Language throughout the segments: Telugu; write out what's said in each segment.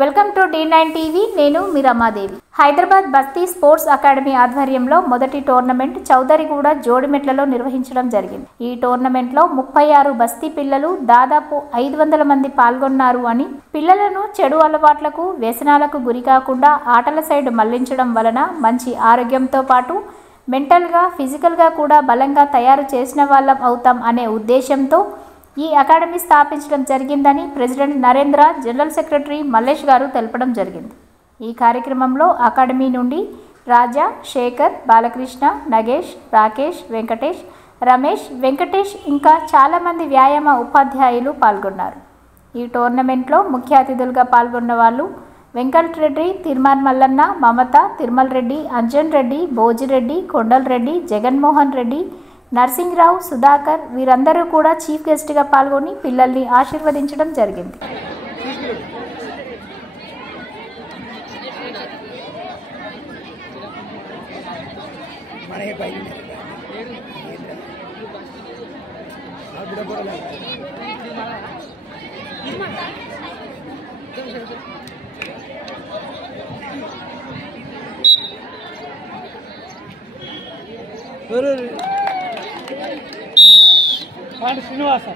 Welcome to D9 TV. నేను మీ రమాదేవి. హైదరాబాద్ బస్తీ స్పోర్ట్స్ అకాడమీ ఆధ్వర్యంలో మొదటి టోర్నమెంట్ చౌదరిగూడ జోడిమెట్లలో నిర్వహించడం జరిగింది. ఈ టోర్నమెంట్లో 36 బస్తీ పిల్లలు దాదాపు 500 మంది పాల్గొన్నారు అని, పిల్లలను చెడు అలవాట్లకు వ్యసనాలకు గురికాకుండా ఆటల సైడ్ మళ్లించడం వలన మంచి ఆరోగ్యంతో పాటు మెంటల్గా ఫిజికల్గా కూడా బలంగా తయారు చేసిన వాళ్ళం అవుతాం అనే ఉద్దేశంతో ఈ అకాడమీ స్థాపించడం జరిగిందని president Narendra, general secretary Mallesh గారు తెలపడం జరిగింది. ఈ కార్యక్రమంలో అకాడమీ నుండి రాజా, శేఖర్, బాలకృష్ణ, నగేష్, రాకేష్, వెంకటేష్, రమేష్, వెంకటేష్ ఇంకా చాలామంది వ్యాయామ ఉపాధ్యాయులు పాల్గొన్నారు. ఈ టోర్నమెంట్లో ముఖ్య అతిథులుగా పాల్గొన్న వాళ్ళు వెంకటరెడ్డి, తిరుమల్ మల్లన్న, మమత, తిరుమల్ రెడ్డి, అంజన్ రెడ్డి, భోజిరెడ్డి, కొండల్ రెడ్డి, జగన్మోహన్ రెడ్డి, నర్సింగ్రావు, సుధాకర్ వీరందరూ కూడా చీఫ్ గెస్ట్గా పాల్గొని పిల్లల్ని ఆశీర్వదించడం జరిగింది. శ్రీనివాస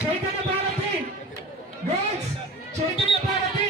చైతన్య భారతి గర్ల్స్, చైతన్య భారతి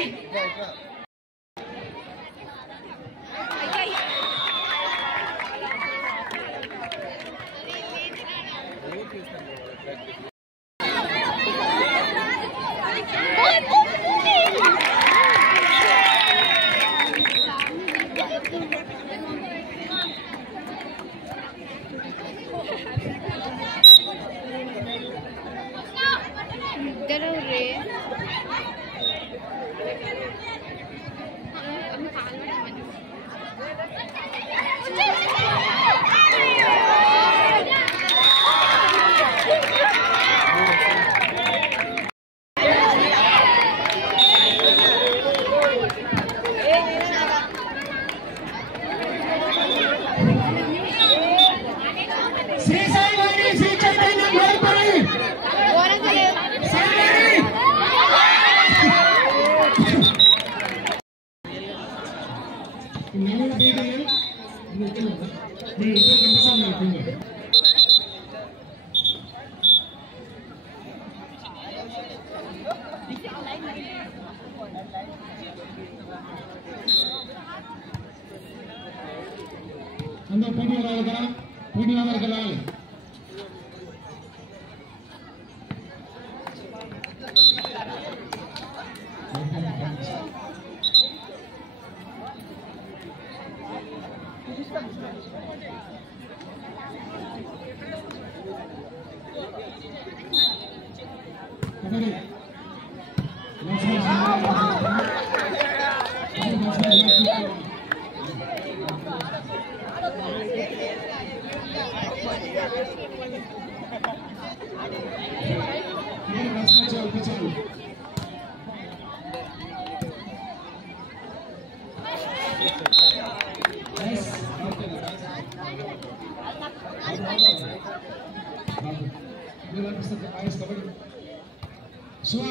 శ్రీ సాయి వారి శ్రీ చైతన్య గోల్పల్లి అందరూ పీటీ రావాలి కదా, పీటీ వరకు వెళ్ళాలి. శివ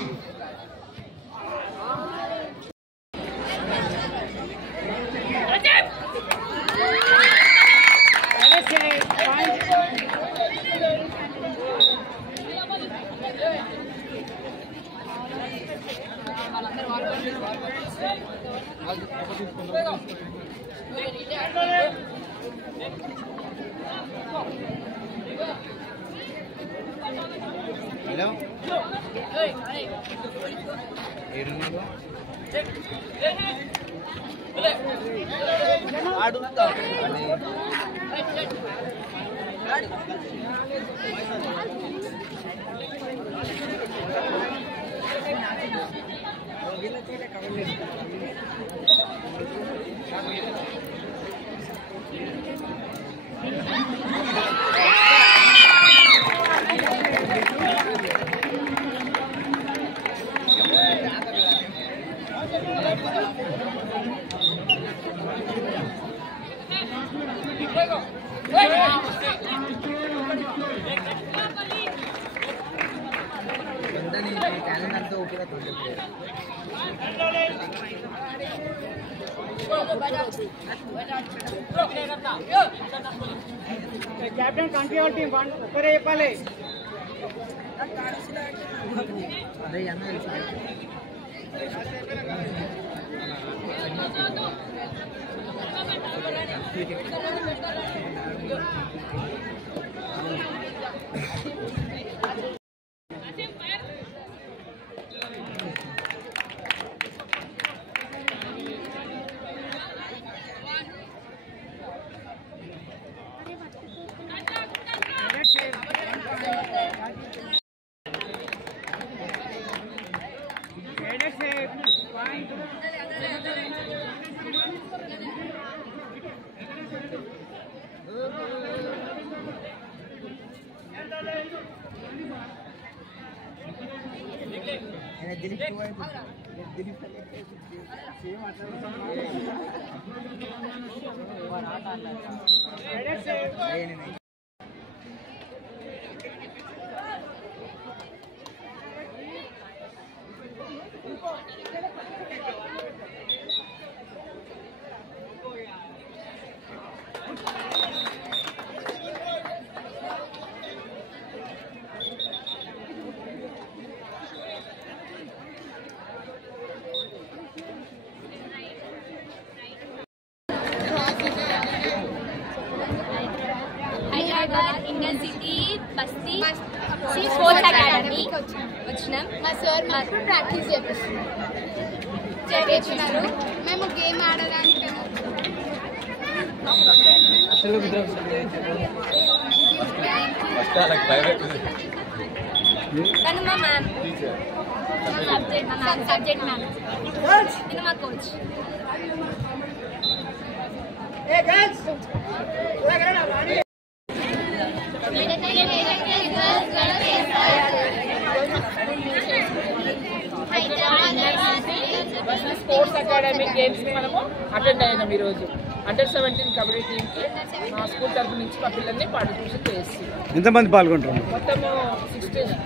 హలో ఆడు कैप्टन कंट्रोल टीम ऊपर చెప్పాలి అదే అన్న इंडियन सिटी बस्ती स्पोर्ट्स अकाडमी వచ్చినాం మా సార్ మాకు ప్రాక్టీస్ చేస్తున్నారు మేము గేమ్ ఆడడానికి తను మా మ్యామ్ సబ్జెక్ట్ మ్యామ్ నేను మా కోచ్ స్పోర్ట్స్ అకాడమీ గేమ్స్ కి మనము అటెండ్ అయినాం ఈరోజు. అండర్-17 కబడ్డీ టీమ్ కి మా స్కూల్ తరఫు నుంచి మా పిల్లల్ని పార్టిసిపేషన్ చేస్తున్నాం. ఎంతమంది పాల్గొంటారు? మొత్తము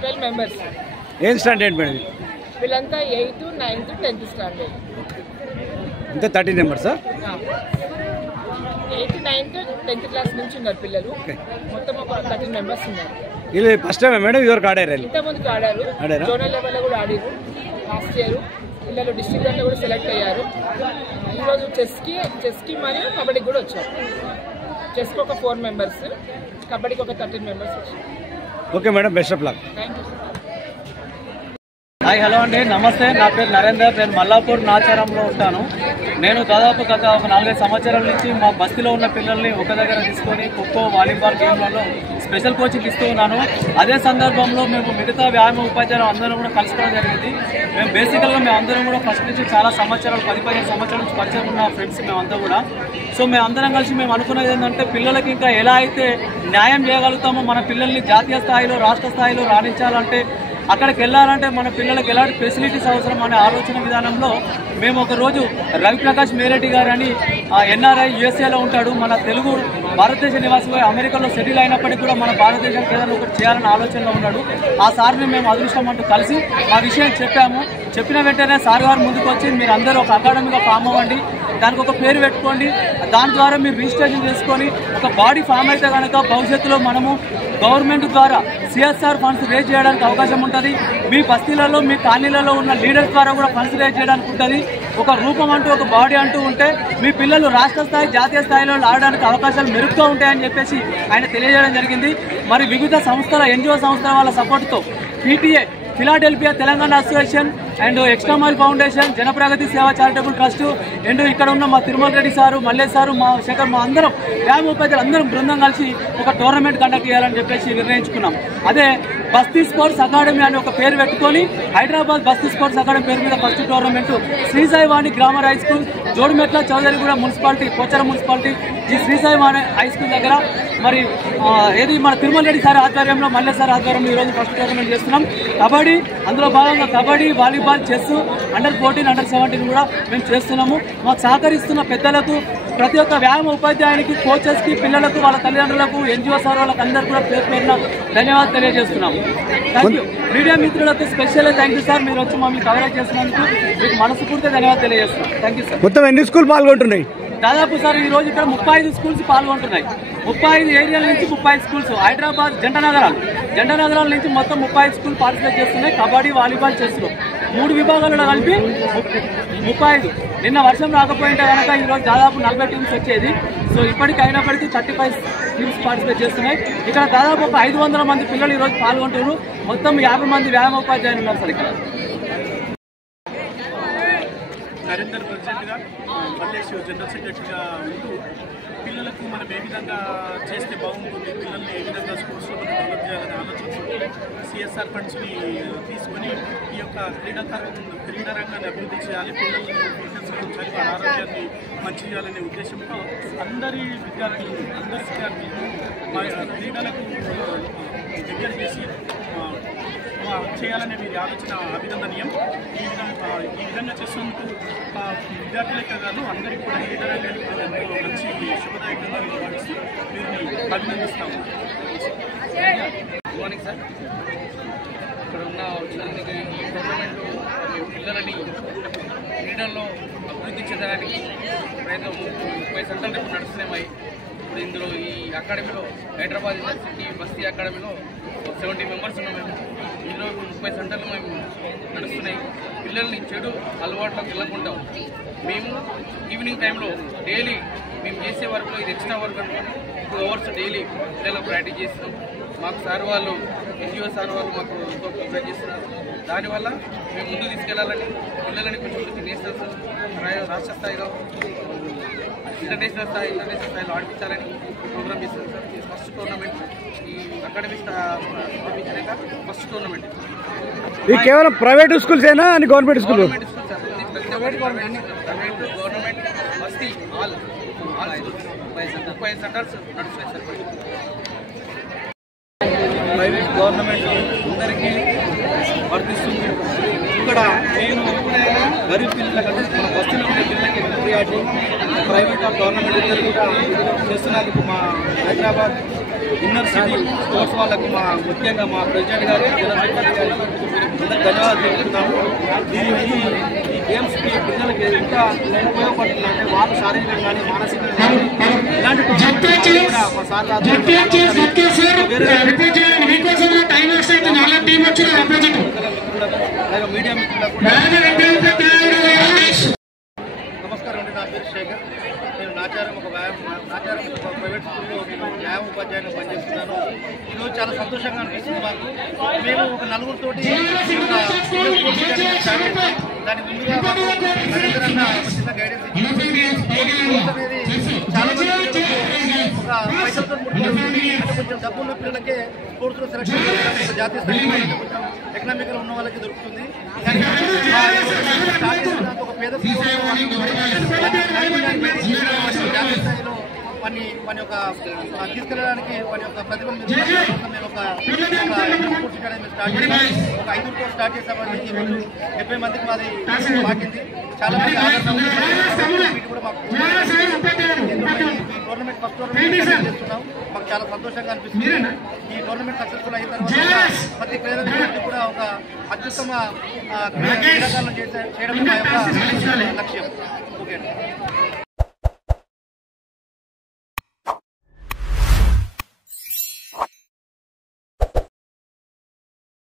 12 మెంబర్స్. ఏం స్టాండర్డ్ మేడం? వీళ్ళంతా 8th, 9th, 10th స్టాండర్డ్. ఇంకా 13 మెంబర్సా? 8th, 9th, 10th క్లాస్ నుంచి ఉన్నారు పిల్లలు. మొత్తం ఒక 13 మెంబర్స్ ఉన్నారు. ఇది ఫస్ట్ టైం మేడం ఇదివరకు ఆడారు? ఇంతకుముందు ఆడారు, జోనల్ లెవెల్లో కూడా ఆడారు లాస్ట్ ఇయర్. పిల్లలు డిస్ట్రిక్ట్ లెవెల్లో కూడా సెలెక్ట్ అయ్యారు. ఈరోజు చెస్కి మరియు కబడ్డీకి కూడా వచ్చారు. చెస్కి ఒక 4 మెంబర్స్, కబడ్డీకి ఒక 13 మెంబర్స్ వచ్చారు. Okay madam, best of luck. Thank you. Hi, hello అండి, నమస్తే. నా పేరు నరేందర్. నేను మల్లాపూర్ నాచారంలో ఉంటాను. నేను దాదాపు గత ఒక 4-5 సంవత్సరాల నుంచి మా బస్తీలో ఉన్న పిల్లల్ని ఒక దగ్గర తీసుకొని ఖోఖో, వాలీబాల్ గేమ్లలో స్పెషల్ కోచింగ్ ఇస్తూ ఉన్నాను. అదే సందర్భంలో మేము మిగతా వ్యాయామ ఉపాధ్యాయులు అందరం కూడా కలుసుకోవడం జరిగింది. మేము బేసికల్గా మేమందరం కూడా ఫస్ట్ నుంచి చాలా సంవత్సరాలు 10-15 సంవత్సరాల నుంచి పరిచయం ఉన్న ఫ్రెండ్స్ మేమంతా కూడా. సో మేమందరం కలిసి మేము అనుకున్నది ఏంటంటే పిల్లలకి ఇంకా ఎలా అయితే న్యాయం చేయగలుగుతామో, మన పిల్లల్ని జాతీయ స్థాయిలో, రాష్ట్ర స్థాయిలో రాణించాలంటే, అక్కడికి వెళ్ళాలంటే మన పిల్లలకు ఎలాంటి ఫెసిలిటీస్ అవసరం అనే ఆలోచన విధానంలో మేము ఒకరోజు రవిప్రకాష్ మేరెడ్డి గారు అని ఎన్ఆర్ఐ యుఎస్ఏలో ఉంటాడు. మన తెలుగు భారతదేశ నివాసి అమెరికాలో సెటిల్ అయినప్పటికీ కూడా మన భారతదేశానికి ఏదైనా ఒకటి చేయాలనే ఆలోచనలో ఉన్నాడు. ఆ సార్ని మేము అదృష్టం అంటూ కలిసి మా విషయం చెప్పాము. చెప్పిన వెంటనే సార్ గారు ముందుకు వచ్చి మీరు అందరూ ఒక అకాడమీగా ఫామ్ అవ్వండి, దానికి ఒక పేరు పెట్టుకోండి, దాని ద్వారా మీరు రిజిస్ట్రేషన్ చేసుకొని ఒక బాడీ ఫామ్ అయితే కనుక భవిష్యత్తులో మనము గవర్నమెంట్ ద్వారా సిఎస్ఆర్ ఫండ్స్ రేజ్ చేయడానికి అవకాశం ఉంటుంది. మీ బస్తీలలో, మీ కాలనీలలో ఉన్న లీడర్స్ ద్వారా కూడా ఫండ్స్ రేజ్ చేయడానికి ఉంటుంది. ఒక రూపం అంటూ, ఒక బాడీ అంటూ ఉంటే మీ పిల్లలు రాష్ట్ర స్థాయి, జాతీయ స్థాయిలో ఆడడానికి అవకాశాలు మెరుగ్గా ఉంటాయని చెప్పేసి ఆయన తెలియజేయడం జరిగింది. మరి వివిధ సంస్థల, ఎన్జిఓ సంస్థల వాళ్ళ సపోర్ట్తో PTA, Philadelphia Telangana association and ఎక్స్ట్రామాల్ foundation, Janapragathi Seva charitable trust and ఇక్కడ ఉన్న మా తిరుమల రెడ్డి సారు, మల్లేష్ సారు, మా శేఖర్, మా అందరం వ్యాయామ ఉపాధ్యాయులు అందరం బృందం కలిసి ఒక టోర్నమెంట్ కండక్ట్ చేయాలని చెప్పేసి నిర్ణయించుకున్నాం. అదే బస్తీ స్పోర్ట్స్ అకాడమీ అనే ఒక పేరు పెట్టుకొని హైదరాబాద్ బస్తీ స్పోర్ట్స్ అకాడమీ పేరు మీద first tournament Srisaivani grammar high school Jodimetla Chowdariguda municipality Pocharam municipality ఈ శ్రీసాయివాణి హై స్కూల్ దగ్గర మరి ఏది మన తిరుమల రెడ్డి సార్ ఆధ్వర్యంలో మల్లె సార్ ఆధ్వర్యంలో ఈరోజు ఫస్ట్ టోర్నమెంట్ చేస్తున్నాం. కబడ్డీ అందులో భాగంగా కబడ్డీ, వాలీబాల్, చెస్, అండర్-14, అండర్-17 కూడా మేము చేస్తున్నాము. మాకు సహకరిస్తున్న పెద్దలకు, ప్రతి ఒక్క వ్యాయామ ఉపాధ్యాయునికి, కోచెస్కి, పిల్లలకు, వాళ్ళ తల్లిదండ్రులకు, ఎన్జిఓ సార్ వాళ్ళకి అందరూ కూడా పేరు పేరున ధన్యవాదాలు తెలియజేస్తున్నాము. Thank you. మీడియా మిత్రులకు స్పెషల్ థ్యాంక్ యూ సార్. మీరు వచ్చి మమ్మల్ని కవరేజ్ చేసినందుకు మీకు మనస్ఫూర్తిగా ధన్యవాదాలు తెలియజేస్తున్నాం. Thank you sir. మొత్తం ఎన్ని స్కూల్ పాల్గొంటున్నాయి? దాదాపు సార్ ఈ రోజు ఇక్కడ 35 స్కూల్స్ పాల్గొంటున్నాయి. 35 ఏరియాల నుంచి 35 స్కూల్స్, హైదరాబాద్ జంట నగరాల నుంచి మొత్తం 35 స్కూల్ పార్టిసిపేట్ చేస్తున్నాయి. కబడ్డీ, వాలీబాల్, చెస్లో 3 విభాగాలలో కలిపి 35. నిన్న వర్షం రాకపోయింటే కనుక ఈరోజు దాదాపు 40 టీమ్స్ వచ్చేది. సో ఇప్పటికి అయినప్పటికీ 35 టీమ్స్ పార్టిసిపేట్ చేస్తున్నాయి. ఇక్కడ దాదాపు ఒక 500 మంది పిల్లలు ఈరోజు పాల్గొంటున్నారు. మొత్తం 50 మంది వ్యాయామోపాధ్యాయులు ఉన్నారు సార్ ఇక్కడ. నరేందర్ ప్రెసిడెంట్గా, మల్లేష్ జనరల్ సెక్రటరీగా ఉంటూ పిల్లలకు మనం ఏ విధంగా చేస్తే బాగుంటుంది, పిల్లల్ని ఏ విధంగా స్పోర్ట్స్లో మనం డెవలప్ చేయాలని ఆలోచించి సిఎస్ఆర్ ఫండ్స్ని తీసుకొని ఈ యొక్క క్రీడా రంగాన్ని అభివృద్ధి చేయాలి, పిల్లలను ఫిట్నెస్గా ఉంచాలి, వారి ఆరోగ్యాన్ని మంచి చేయాలనే ఉద్దేశంతో అందరి విద్యార్థులు మా క్రీడలకు దగ్గర చేసి చేయాలనే వీరి ఆలోచన అభినందనీయం. ఈ విధంగా చేసేందుకు విద్యార్థులకే కాదు అందరికీ కూడా క్రీడారంగానికి ఎంతో మంచి శుభదాయకంగా భావిస్తూ వీరిని అభినందిస్తాము. Good morning sir. ఇక్కడ ఉన్న వచ్చినందుకు ఈ టోర్నమెంట్ పిల్లలని క్రీడల్లో అభివృద్ధి చెందడానికి ప్రయత్నం 30 సెంటర్లు ఇప్పుడు నడుస్తున్నాయి. ఇప్పుడు ఇందులో ఈ అకాడమీలో హైదరాబాద్ యూనివర్సిటీ బస్తీ అకాడమీలో 70 మెంబర్స్ ఉన్నాం మేము. ఇందులో 30 సెంటర్లు మేము నడుస్తున్నాయి. పిల్లల్ని చెడు అలవాట్లకు వెళ్ళకుండా మేము ఈవినింగ్ టైంలో డైలీ మేము చేసే వర్క్లో ఇది ఎక్స్ట్రా వర్క్ అనుకోండి 2 అవర్స్ డైలీ పిల్లలకు ప్రాక్టీస్ చేస్తున్నాం. మాకు సార్ వాళ్ళు, ఎన్జిఓ సార్ వాళ్ళు మాకు ఎంతో కోఆపరేట్ చేస్తున్నారు. దానివల్ల మేము ముందుకు తీసుకెళ్లాలని పిల్లలని కొంచెం నేషనల్ రాష్ట్ర స్థాయిలో ఇంటర్నేషనల్ స్థాయిలో ఆడిపించాలని ప్రోగ్రామ్ చేస్తారు సార్. ఇది ఫస్ట్ టోర్నమెంట్, ఈ అకాడమీ స్థాపించాక ఫస్ట్ టోర్నమెంట్. ఇది కేవలం ప్రైవేట్ స్కూల్స్ ఏనా అని government school? Government school sir. Private government బస్తీ ఆల్ 30 సెంటర్స్ నడుస్తున్నాయి సార్. ప్రైవేట్ గవర్నమెంట్ అందరికీ వర్తిస్తుంది. ఇక్కడ నేను గరీబ్ పిల్లలకి మన బస్తీలో ఉండే పిల్లలకి ప్రియారిటీ, ప్రైవేట్ గవర్నమెంట్ ఇద్దరు కూడా చేస్తున్నందుకు మా హైదరాబాద్ ఇన్నర్ సిటీ స్పోర్ట్స్ వాళ్ళకు ముఖ్యంగా మా ప్రెసిడెంట్ గారు, జనరల్ సెక్రటరీ గారికి అందరికి ధన్యవాదాలు తెలుపుతున్నాము. ఈ గేమ్స్కి పిల్లలకి ఎంత ఉపయోగపడుతుందంటే వాళ్ళు శారీరకంగా కానీ మానసికంగా కానీ ఇలాంటి కూడా మా సార్ మీడియా మిత్రులకు కూడా నమస్కారం అండి. నా పేరు శేఖర్. నేను నాచారం ఒక ప్రైవేట్ స్కూల్లో నేను వ్యాయామ ఉపాధ్యాయులు పనిచేస్తున్నాను. ఈరోజు చాలా సంతోషంగా అనిపిస్తుంది మాకు. మేము ఒక నలుగురితోటి దాని ముందుగా మాకు నరేంద్ర అన్న చిన్న గైడెన్స్ అనేది చాలా మంది ఒక పైసలతో అంటే కొంచెం డబ్బు ఉన్న పిల్లలకే స్పోర్ట్స్లో సెలెక్షన్ చేయడానికి జాతీయ స్థాయిలో కొంచెం ఎకనామికల్ ఉన్న వాళ్ళకి దొరుకుతుంది. కానీ స్టార్ట్ చేసిన ఒక పేద జాతీయ స్థాయిలో మన యొక్క తీసుకెళ్ళడానికి మన యొక్క ప్రతిభ మేము ఒక స్పోర్ట్స్ అకాడమీ స్టార్ట్ చేసాం. ఒక 5తో స్టార్ట్ చేసామండి. ఈరోజు 70 మందికి మాది పాకింది. చాలా మంది ఆదరణ కూడా మాకు ఈ టోర్నమెంట్ ఫస్ట్ టోర్నమెంట్ చేస్తున్నాం. మాకు చాలా సంతోషంగా అనిపిస్తుంది. ఈ టోర్నమెంట్ సక్సెస్ఫుల్ అయిన తర్వాత ప్రతి క్రీడాకారులకు కూడా ఒక అత్యుత్తమ క్రీడాకారులను చేయడం మా యొక్క లక్ష్యం. ఓకే.